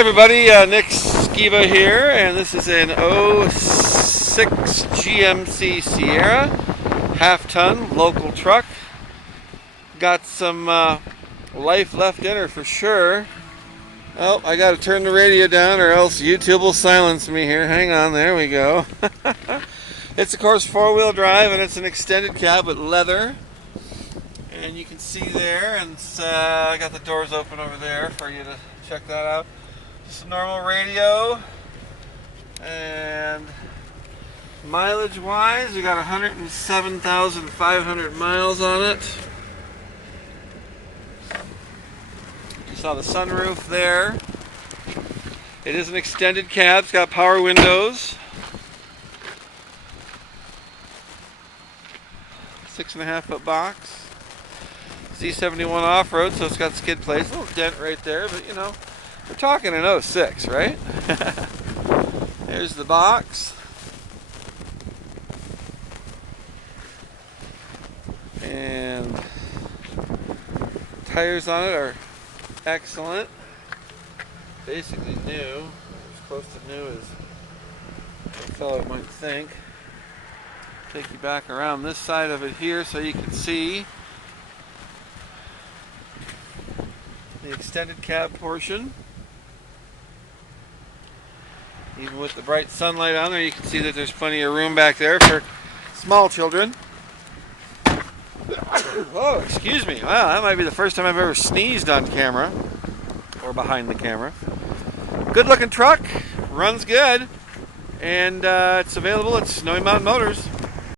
everybody, Nick Skiba here, and this is an '06 GMC Sierra, half-ton, local truck. Got some life left in her for sure. Oh, I gotta turn the radio down or else YouTube will silence me here. Hang on, there we go. It's of course four-wheel drive and it's an extended cab with leather. And you can see there, and I got the doors open over there for you to check that out. Just a normal radio. And mileage wise, we got 107,500 miles on it. You saw the sunroof there. It is an extended cab, it's got power windows. 6.5 foot box. Z71 off-road, so it's got skid plates. A little dent right there, but you know, we're talking an '06, right? There's the box. And tires on it are excellent. Basically new. As close to new as a fellow might think. Take you back around this side of it here so you can see the extended cab portion. Even with the bright sunlight on there, you can see that there's plenty of room back there for small children. Oh, excuse me. Wow, that might be the first time I've ever sneezed on camera or behind the camera. Good looking truck, runs good, and it's available at Snowy Mountain Motors.